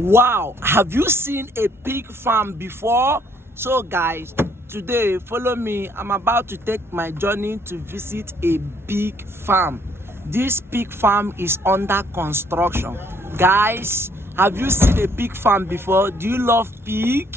Wow, have you seen a pig farm before? So guys, today follow me. I'm about to take my journey to visit a big farm. This pig farm is under construction. Guys, have you seen a pig farm before? Do you love pig?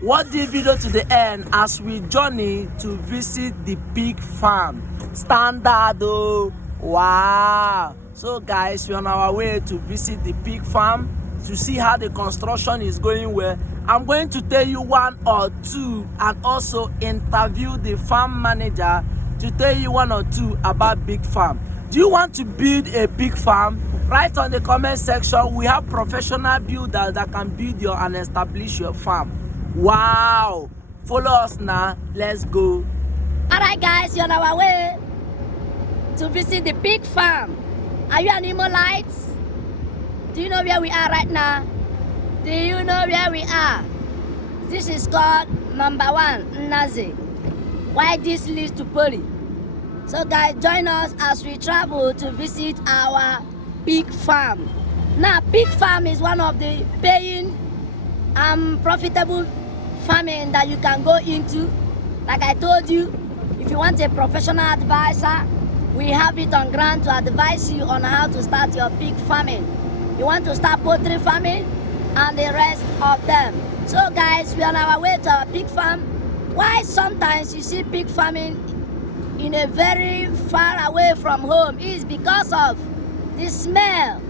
Watch the video to the end as we journey to visit the pig farm. Standard oh, wow. So guys, we're on our way to visit the pig farm to see how the construction is going well. I'm going to tell you one or two and also interview the farm manager to tell you one or two about big farm. Do you want to build a big farm? Write on the comment section. We have professional builders that can build your and establish your farm. Wow, follow us now. Let's go. All right guys, you're on our way to visit the pig farm. Are you animalites? Do you know where we are right now? Do you know where we are? This is called number 1 Nazi. Why this leads to Piggery. So guys, join us as we travel to visit our pig farm. Now pig farm is one of the paying profitable farming that you can go into. Like I told you, if you want a professional advisor, we have it on ground to advise you on how to start your pig farming. You want to start poultry farming and the rest of them. So guys, we are on our way to our pig farm. Why sometimes you see pig farming in a very far away from home is because of the smell.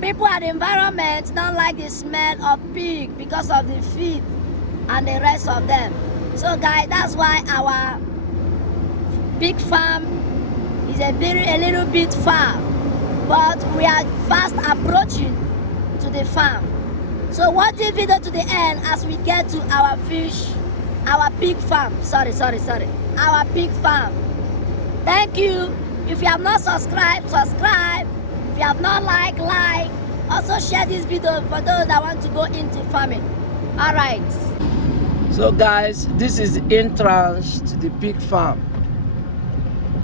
People at the environment don't like the smell of pig because of the feed and the rest of them. So guys, that's why our pig farm is a little bit far, but we are fast approaching to the farm. So watch the video to the end as we get to our pig farm. Our pig farm. Thank you. If you have not subscribed, subscribe. If you have not like. Also share this video for those that want to go into farming. All right. So guys, this is the entrance to the pig farm.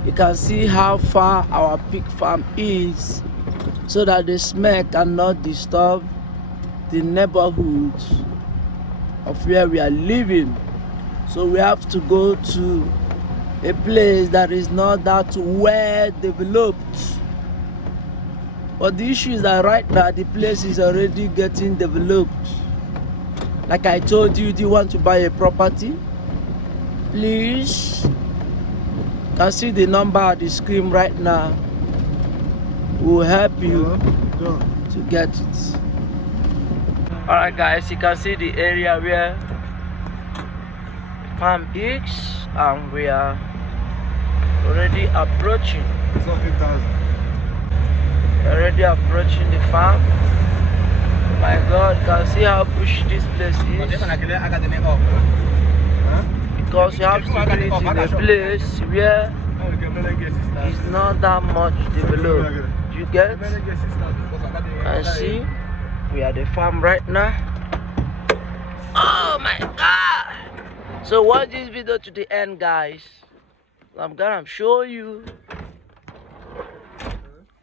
You can see how far our pig farm is so that the smell cannot disturb the neighborhood of where we are living. So we have to go to a place that is not that well developed. But the issue is that right now the place is already getting developed. Like I told you, do you want to buy a property? Please, you can see the number at the screen right now. Will help you to get it. Alright guys, you can see the area where the farm is, and we are already approaching. It's not 8,000. Already approaching the farm. Oh my God, you can see how bushy this place is. Because you have to do it in a place where it's not that much developed. You get? And see, we are at the farm right now. Oh my God! So watch this video to the end, guys. I'm gonna show you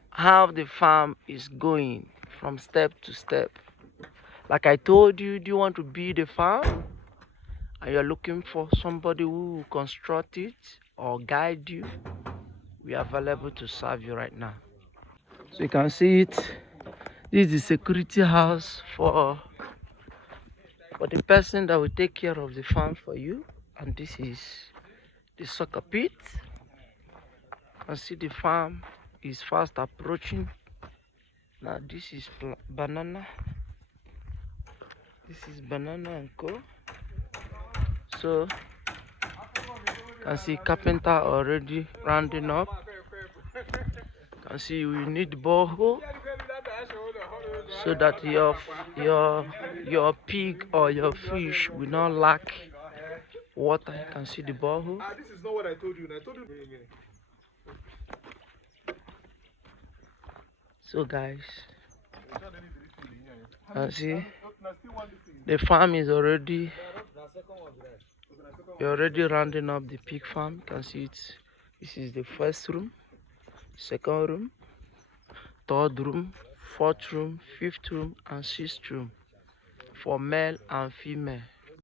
how the farm is going from step to step. Like I told you, do you want to build a farm and you're looking for somebody who will construct it or guide you? We are available to serve you right now. So you can see it. This is the security house for the person that will take care of the farm for you. And this is the soccer pit. You can see the farm is fast approaching. Now this is banana. This is banana and co. So you can see carpenter already rounding up. You can see you need borehole so that your pig or your fish will not lack water. You can see the borehole. This is not what I told you. I told you. So guys, see the farm is already rounding up the pig farm. You can see it. This is the first room, second room, third room, fourth room, fifth room, and sixth room for male and female.